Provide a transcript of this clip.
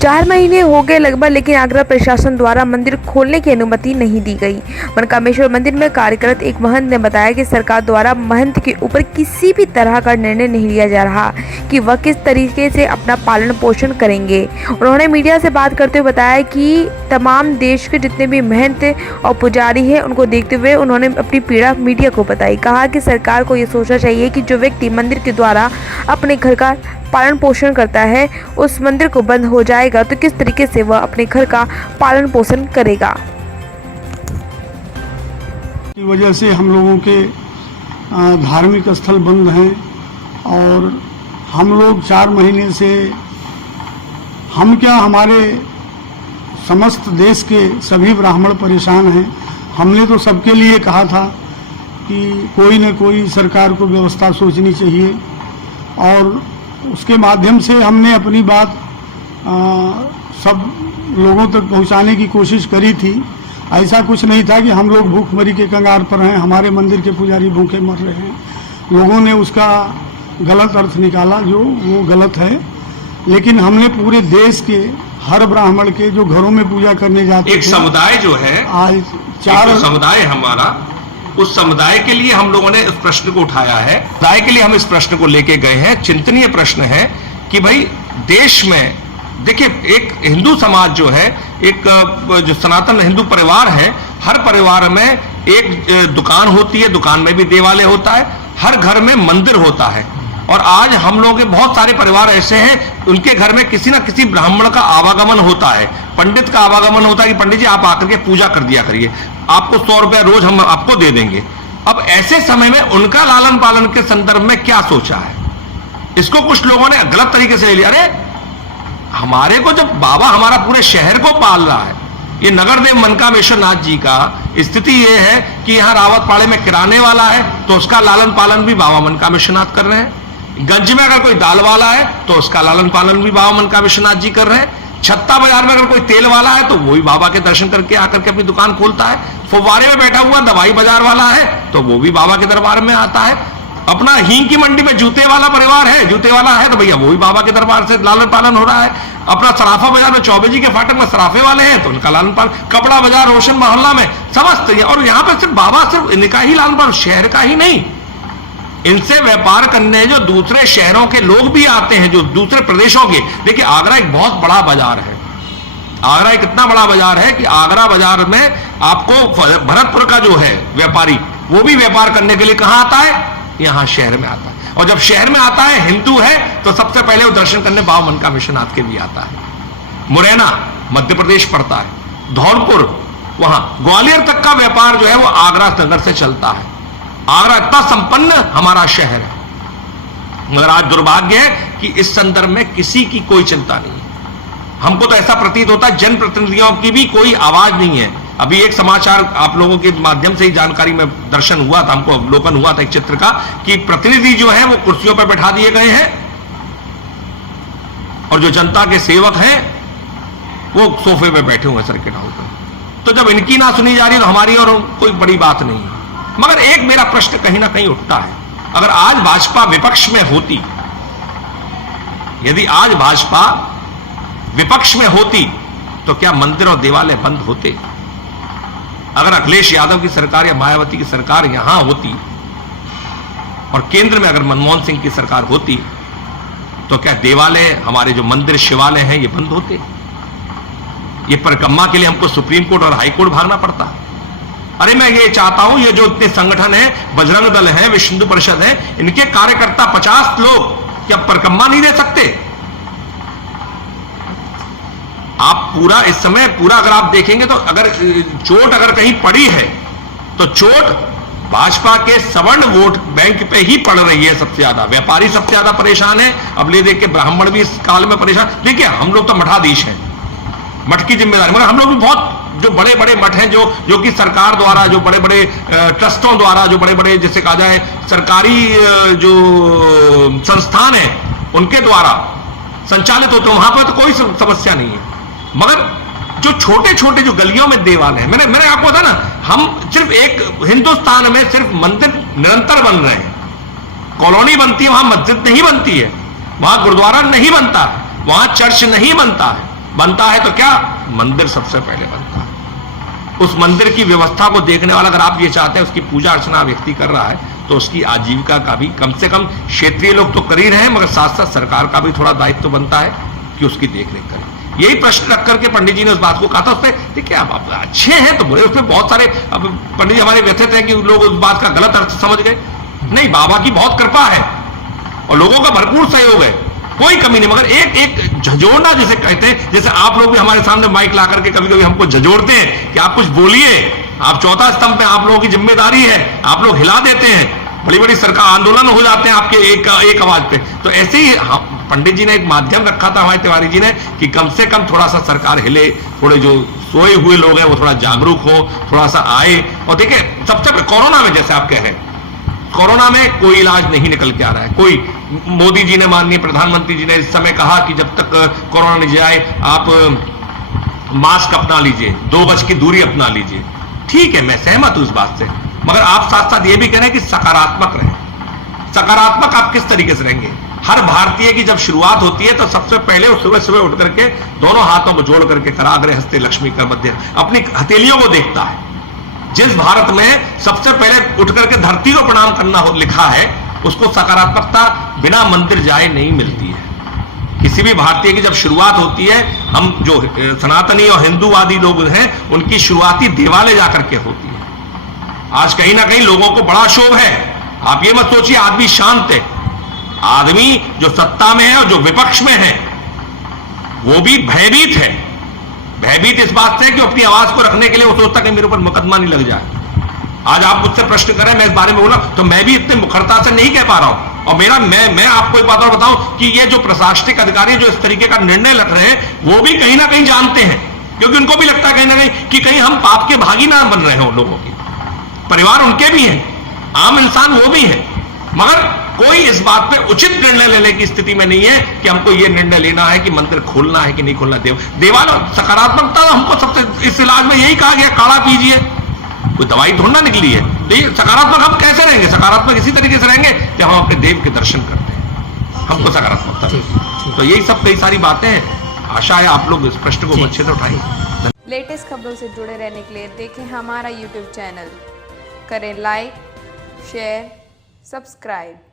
4 महीने हो गए लगभग, लेकिन आगरा प्रशासन द्वारा मंदिर खोलने की अनुमति नहीं दी गई। मनकामेश्वर मंदिर में कार्यरत एक महंत ने बताया कि सरकार द्वारा महंत के ऊपर किसी भी तरह का निर्णय नहीं लिया जा रहा कि वह किस तरीके से अपना पालन पोषण करेंगे। उन्होंने मीडिया से बात करते हुए बताया कि तमाम देश के जितने भी महंत और पुजारी हैं, उनको देखते हुए उन्होंने अपनी पीड़ा मीडिया को बताई। कहा कि सरकार को ये सोचना चाहिए कि जो व्यक्ति मंदिर के द्वारा अपने घर का पालन पोषण करता है, उस मंदिर को बंद हो जाएगा तो किस तरीके से वह अपने घर का पालन पोषण करेगा। की वजह से हम लोगों के धार्मिक स्थल बंद हैं और हम लोग 4 महीने से हम क्या हमारे समस्त देश के सभी ब्राह्मण परेशान हैं। हमने तो सबके लिए कहा था कि कोई न कोई सरकार को व्यवस्था सोचनी चाहिए और उसके माध्यम से हमने अपनी बात सब लोगों तक पहुंचाने की कोशिश करी थी। ऐसा कुछ नहीं था कि हम लोग भूखमरी के कंगार पर हैं, हमारे मंदिर के पुजारी भूखे मर रहे हैं। लोगों ने उसका गलत अर्थ निकाला, जो वो गलत है। लेकिन हमने पूरे देश के हर ब्राह्मण के जो घरों में पूजा करने जाते एक समुदाय जो है, आज 4 समुदाय हमारा, उस समुदाय के लिए हम लोगों ने इस प्रश्न को उठाया है। समुदाय के लिए हम इस प्रश्न को लेके गए हैं। चिंतनीय प्रश्न है कि भाई देश में देखिए, एक हिंदू समाज जो है, एक जो सनातन हिंदू परिवार है, हर परिवार में एक दुकान होती है, दुकान में भी देवालय होता है, हर घर में मंदिर होता है। और आज हम लोगों के बहुत सारे परिवार ऐसे हैं, उनके घर में किसी ना किसी ब्राह्मण का आवागमन होता है, पंडित का आवागमन होता है कि पंडित जी आप आकर के पूजा कर दिया करिए, आपको 100 रुपया रोज हम आपको दे देंगे। अब ऐसे समय में उनका लालन पालन के संदर्भ में क्या सोचा है, इसको कुछ लोगों ने गलत तरीके से ले लिया। अरे हमारे को जब बाबा हमारा पूरे शहर को पाल रहा है, ये नगरदेव मनकामेश्वर नाथ जी का स्थिति ये है कि यहाँ रावतपाड़े में किराने वाला है तो उसका लालन पालन भी बाबा मनकामेश्वर नाथ कर रहे हैं। गंज में अगर कोई दाल वाला है तो उसका लालन पालन भी बाबा मनकामेश्वर नाथ जी कर रहे हैं। छत्ता बाजार में अगर कोई तेल वाला है तो वो भी बाबा के दर्शन करके आकर के अपनी दुकान खोलता है। फुव्वारे में बैठा हुआ दवाई बाजार वाला है तो वो भी बाबा के दरबार में आता है। अपना हींग की मंडी में जूते वाला परिवार है, जूते वाला है तो भैया वो भी बाबा के दरबार से लालन पालन हो रहा है। अपना सराफा बाजार में चौबे जी के फाटक में सराफे वाले हैं तो उनका लालन पालन, कपड़ा बाजार रोशन मोहल्ला में समस्त। और यहाँ पे सिर्फ बाबा सिर्फ इनका ही लालन पालन, शहर का ही नहीं, इनसे व्यापार करने जो दूसरे शहरों के लोग भी आते हैं, जो दूसरे प्रदेशों के। देखिए आगरा एक बहुत बड़ा बाजार है, आगरा एक इतना बड़ा बाजार है कि आगरा बाजार में आपको भरतपुर का जो है व्यापारी, वो भी व्यापार करने के लिए कहां आता है, यहां शहर में आता है। और जब शहर में आता है, हिंदू है, तो सबसे पहले वो दर्शन करने बाबा मनकामेश्वर नाथ के लिए आता है। मुरैना मध्य प्रदेश पड़ता है, धौलपुर, वहां ग्वालियर तक का व्यापार जो है वो आगरा नगर से चलता है। आगरा इतना संपन्न हमारा शहर है, मगर आज दुर्भाग्य है कि इस संदर्भ में किसी की कोई चिंता नहीं है। हमको तो ऐसा प्रतीत होता है जनप्रतिनिधियों की भी कोई आवाज नहीं है। अभी एक समाचार आप लोगों के माध्यम से ही जानकारी में दर्शन हुआ था, हमको अवलोकन हुआ था एक चित्र का, कि प्रतिनिधि जो है वो कुर्सियों पर बैठा दिए गए हैं और जो जनता के सेवक हैं वो सोफे पे बैठे हुए सर्किट हाउस में। तो जब इनकी ना सुनी जा रही तो हमारी और कोई बड़ी बात नहीं है। मगर एक मेरा प्रश्न कहीं ना कहीं उठता है, अगर आज भाजपा विपक्ष में होती, यदि आज भाजपा विपक्ष में होती तो क्या मंदिर और देवालय बंद होते? अगर अखिलेश यादव की सरकार या मायावती की सरकार यहां होती और केंद्र में अगर मनमोहन सिंह की सरकार होती तो क्या देवालय, हमारे जो मंदिर शिवालय हैं, ये बंद होते? ये परिक्रमा के लिए हमको सुप्रीम कोर्ट और हाई कोर्ट भागना पड़ता? अरे मैं ये चाहता हूं, ये जो इतने संगठन है, बजरंग दल है, विश्व हिंदू परिषद है, इनके कार्यकर्ता 50 लोग क्या परिक्रमा नहीं दे सकते? आप पूरा इस समय पूरा अगर आप देखेंगे तो अगर चोट अगर कहीं पड़ी है तो चोट भाजपा के सवर्ण वोट बैंक पे ही पड़ रही है सबसे ज्यादा। व्यापारी सबसे ज्यादा परेशान है। अब ले देख के ब्राह्मण भी इस काल में परेशान। देखिए हम लोग तो मठाधीश हैं, मठ की जिम्मेदारी, मगर हम लोग भी बहुत जो बड़े बड़े मठ हैं, जो कि सरकार द्वारा, जो बड़े बड़े ट्रस्टों द्वारा, जो बड़े बड़े जैसे कहा जाए सरकारी जो संस्थान है उनके द्वारा संचालित होते हैं, वहां पर तो कोई समस्या नहीं है। मगर जो छोटे छोटे जो गलियों में देवालय है, मैंने आपको बताया ना, हम सिर्फ एक हिंदुस्तान में सिर्फ मंदिर निरंतर बन रहे हैं। कॉलोनी बनती है, वहां मस्जिद नहीं बनती है, वहां गुरुद्वारा नहीं बनता है, वहां चर्च नहीं बनता है, बनता है तो क्या, मंदिर सबसे पहले बनता है। उस मंदिर की व्यवस्था को देखने वाला, अगर आप ये चाहते हैं उसकी पूजा अर्चना व्यक्ति कर रहा है, तो उसकी आजीविका का भी कम से कम क्षेत्रीय लोग तो कर ही रहे हैं, मगर साथ साथ सरकार का भी थोड़ा दायित्व तो बनता है कि उसकी देखरेख करें। यही प्रश्न रख करके पंडित जी ने उस बात को कहा था। उस पर देखिए, आप अच्छे हैं तो बोले, उसमें बहुत सारे अब पंडित जी हमारे व्यथित हैं कि लोग उस बात का गलत अर्थ समझ गए। नहीं, बाबा की बहुत कृपा है और लोगों का भरपूर सहयोग है, कोई कमी नहीं, मगर एक झंझोड़ना जिसे कहते हैं, जैसे आप लोग भी हमारे सामने माइक ला करके कभी कभी हमको झंझोड़ते हैं कि आप कुछ बोलिए, आप चौथा स्तंभ पे, आप लोगों की जिम्मेदारी है, आप लोग हिला देते हैं, बड़ी बड़ी सरकार आंदोलन हो जाते हैं आपके एक आवाज पे। तो ऐसे ही पंडित जी ने एक माध्यम रखा था हमारे तिवारी जी ने कि कम से कम थोड़ा सा सरकार हिले, थोड़े जो सोए हुए लोग हैं वो थोड़ा जागरूक हो, थोड़ा सा आए। और देखिए, सबसे कोरोना में जैसे आप कह रहे हैं, कोरोना में कोई इलाज नहीं निकल के आ रहा है। कोई, मोदी जी ने, माननीय प्रधानमंत्री जी ने इस समय कहा कि जब तक कोरोना नहीं जाए आप मास्क अपना लीजिए, 2 गज की दूरी अपना लीजिए। ठीक है, मैं सहमत हूं इस बात से, मगर आप साथ साथ ये भी कह रहे हैं कि सकारात्मक रहें। सकारात्मक आप किस तरीके से रहेंगे? हर भारतीय की जब शुरुआत होती है तो सबसे पहले वो सुबह सुबह उठ करके दोनों हाथों को जोड़ करके कराग्रे हस्ते लक्ष्मी कर मध्य अपनी हथेलियों को देखता है। जिस भारत में सबसे पहले उठ करके धरती को प्रणाम करना लिखा है, उसको सकारात्मकता बिना मंदिर जाए नहीं मिलती है। किसी भी भारतीय की जब शुरुआत होती है, हम जो सनातनी और हिंदूवादी लोग हैं, उनकी शुरुआती देवालय जाकर के होती है। आज कहीं ना कहीं लोगों को बड़ा शोभ है। आप ये मत सोचिए आदमी शांत है। आदमी जो सत्ता में है और जो विपक्ष में है, वो भी भयभीत है। भयभीत इस बात से है कि अपनी आवाज को रखने के लिए वो सोचता कि मेरे ऊपर मुकदमा नहीं लग जाए। आज आप मुझसे प्रश्न करें, मैं इस बारे में बोला तो मैं भी इतने मुखरता से नहीं कह पा रहा हूं। और मैं आपको एक बात और बताऊं कि ये जो प्रशासनिक अधिकारी जो इस तरीके का निर्णय लग रहे हैं, वो भी कहीं ना कहीं जानते हैं, क्योंकि उनको भी लगता है कहीं ना कहीं कि कहीं हम पाप के भागी ना बन रहे हो। लोगों की परिवार उनके भी हैं, आम इंसान वो भी है, मगर कोई इस बात पे उचित निर्णय लेने की स्थिति में नहीं है कि हमको ये निर्णय लेना है कि मंदिर खोलना है कि नहीं खोलना। देवालय सकारात्मकता हमको सबसे, इस इलाज में यही कहा गया, काढ़ा पीजिए, कोई दवाई थोड़ी ना निकली है। तो ये सकारात्मक हम कैसे रहेंगे? सकारात्मक इसी तरीके से रहेंगे कि हम अपने देव के दर्शन करते हैं, हमको सकारात्मकता। तो यही सब कई सारी बातें हैं। आशा है आप लोग इस प्रश्न को अच्छे से उठाएंगे। लेटेस्ट खबरों से जुड़े रहने के लिए देखें हमारा YouTube चैनल, करें लाइक, शेयर, सब्सक्राइब।